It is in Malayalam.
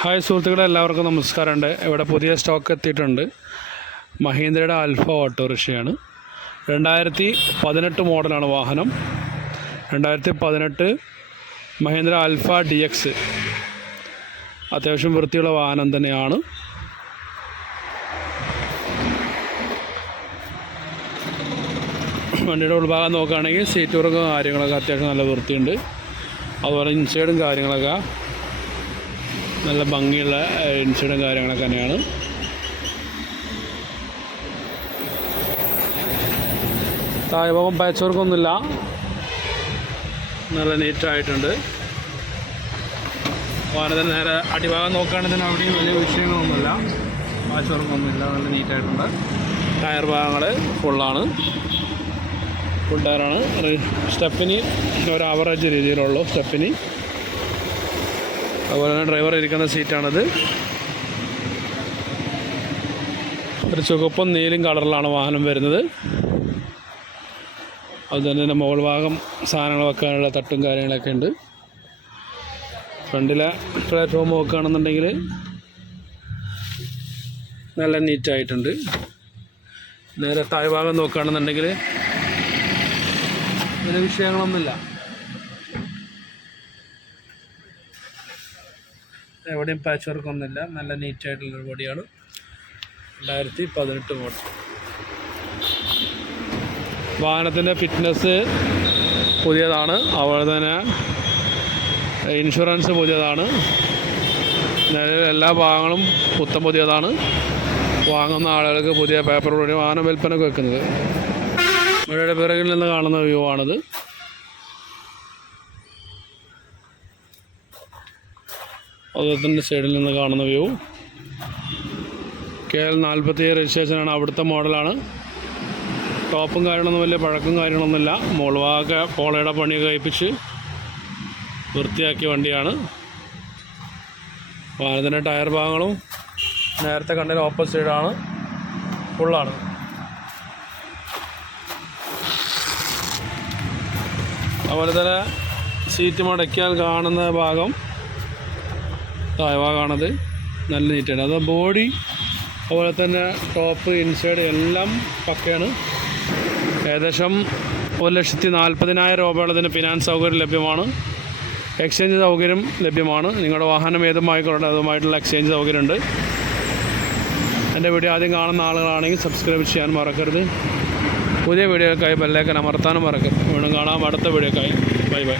ഹായ് സുഹൃത്തുക്കളെ എല്ലാവർക്കും നമസ്കാരമുണ്ട്. ഇവിടെ പുതിയ സ്റ്റോക്ക് എത്തിയിട്ടുണ്ട്. മഹീന്ദ്രയുടെ ആൽഫ ഓട്ടോറിക്ഷയാണ്. രണ്ടായിരത്തി പതിനെട്ട് മോഡലാണ് വാഹനം. രണ്ടായിരത്തി പതിനെട്ട് മഹീന്ദ്ര ആൽഫ ഡി എക്സ് അത്യാവശ്യം വൃത്തിയുള്ള വാഹനം തന്നെയാണ്. വണ്ടിയുടെ ഉൾഭാഗം നോക്കുകയാണെങ്കിൽ സീറ്റ് വർക്കും കാര്യങ്ങളൊക്കെ അത്യാവശ്യം നല്ല വൃത്തിയുണ്ട്. അതുപോലെ ഇൻസൈഡും കാര്യങ്ങളൊക്കെ നല്ല ഭംഗിയുള്ള ഇൻസിഡന്റ് കാര്യങ്ങളൊക്കെ തന്നെയാണ്. താഴ്ഭാഗം പാച്ച് വർക്കൊന്നുമില്ല നല്ല നീറ്റായിട്ടുണ്ട്. വാഹനത്തിന് നേരെ അടിഭാഗം നോക്കുകയാണെങ്കിൽ അവിടെ വലിയ വിഷയങ്ങളൊന്നുമില്ല. പാച്ചവർക്കൊന്നുമില്ല നല്ല നീറ്റായിട്ടുണ്ട്. ടയർ ഭാഗങ്ങൾ ഫുള്ളാണ് ഫുൾ ടയറാണ്. സ്റ്റെപ്പിന് ഒരു ആവറേജ് രീതിയിലുള്ളൂ സ്റ്റെപ്പിന് അതുപോലെ തന്നെ ഡ്രൈവർ ഇരിക്കുന്ന സീറ്റാണത് ഒരു ചുവപ്പും നീലും കളറിലാണ് വാഹനം വരുന്നത്. അതുതന്നെ തന്നെ മുകൾ ഭാഗം സാധനങ്ങൾ വെക്കാനുള്ള തട്ടും കാര്യങ്ങളൊക്കെ ഉണ്ട്. ഫ്രണ്ടിലെ പ്ലാറ്റ്ഫോം നോക്കുകയാണെന്നുണ്ടെങ്കിൽ നല്ല നീറ്റായിട്ടുണ്ട് നേരെ താഴ്ഭാഗം നോക്കുകയാണെന്നുണ്ടെങ്കിൽ വലിയ വിഷയങ്ങളൊന്നുമില്ല. എവിടെയും പാച്ച് വർക്ക് ഒന്നുമില്ല. നല്ല നീറ്റായിട്ടുള്ളൊരു ബോഡിയാണ് രണ്ടായിരത്തി പതിനെട്ട് മോഡൽ വാഹനത്തിന്റെ ഫിറ്റ്നസ് പുതിയതാണ്. അതുപോലെ തന്നെ ഇൻഷുറൻസ് പുതിയതാണ്. നിലവിൽ എല്ലാ ഭാഗങ്ങളും പുത്തം പുതിയതാണ്. വാങ്ങുന്ന ആളുകൾക്ക് പുതിയ പേപ്പർ വഴി വാഹനം വിൽപ്പനക്ക് വെക്കുന്നത്. മഴയുടെ പിറകിൽ നിന്ന് കാണുന്ന വ്യൂ ആണിത്. അതുപോലെ സൈഡിൽ നിന്ന് കാണുന്ന വ്യൂ. കെ എൽ നാൽപ്പത്തി ഏഴ് രജിസ്ട്രേഷനാണ് അവിടുത്തെ മോഡലാണ്. ടോപ്പും കാര്യങ്ങളൊന്നും വലിയ പഴക്കം കാര്യങ്ങളൊന്നുമില്ല. മോൾവാക പോളയുടെ പണിയൊക്കെ കഴിപ്പിച്ച് വൃത്തിയാക്കിയ വണ്ടിയാണ്. വാഹനത്തിന്റെ ടയർ ഭാഗങ്ങളും നേരത്തെ കണ്ടതിന് ഓപ്പോസിറ്റാണ് ഫുള്ളാണ്. അതുപോലെ തന്നെ സീറ്റ് മടക്കിയാൽ കാണുന്ന ഭാഗം താഴ്ഭാഗമാണത് നല്ല നീറ്റാണ്. അത് ബോഡി അതുപോലെ തന്നെ ടോപ്പ് ഇൻസൈഡ് എല്ലാം പക്കയാണ്. ഏകദേശം ഒരു ലക്ഷത്തി നാൽപ്പതിനായിരം രൂപയുള്ളതിന് ഫിനാൻസ് സൗകര്യം ലഭ്യമാണ്. എക്സ്ചേഞ്ച് സൗകര്യം ലഭ്യമാണ്. നിങ്ങളുടെ വാഹനം ഏതുമായിക്കോട്ടെ അതുമായിട്ടുള്ള എക്സ്ചേഞ്ച് സൗകര്യമുണ്ട്. എന്റെ വീഡിയോ ആദ്യം കാണുന്ന ആളുകളാണെങ്കിൽ സബ്സ്ക്രൈബ് ചെയ്യാൻ മറക്കരുത്. പുതിയ വീഡിയോക്കായി ബെല്ലേക്കൻ അമർത്താനും മറക്കരുത്. വീണ്ടും കാണാം അടുത്ത വീഡിയോക്കായി ബൈ ബൈ